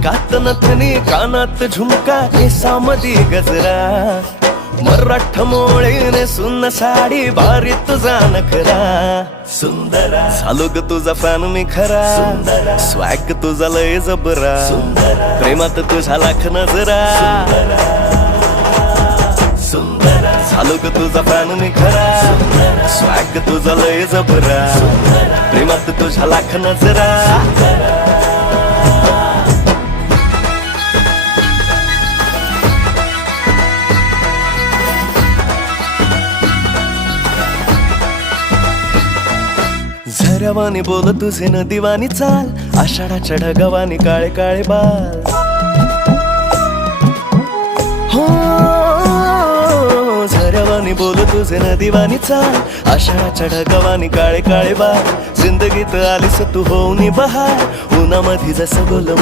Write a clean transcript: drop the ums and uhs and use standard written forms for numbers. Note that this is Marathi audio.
नाकात नथनी कानात झुमका केसामधी गजरा मराठ मोळीने सुन्न साडी भारी तुझा नखरा सुंदरा झालो ग तुझा फॅन मी खरा स्वॅग तुझा लय जबरा प्रेमात तुझा लाख नजरा झालो ग तुझा फॅन मी खरा स्वॅग तुझा लय जबरा प्रेमात तुझा लाख नजरा झऱ्यावानी बोल तुझे नदीवानी चाल आषाढाच्या ढगावानी काळे काळे बाल हो झऱ्यावानी बोल तुझे नदीवानी चाल आषाढाच्या ढगावानी काळे काळे बाल जिंदगीत आलीस तू होऊनी बहार उन्हामध्ये जसं बोल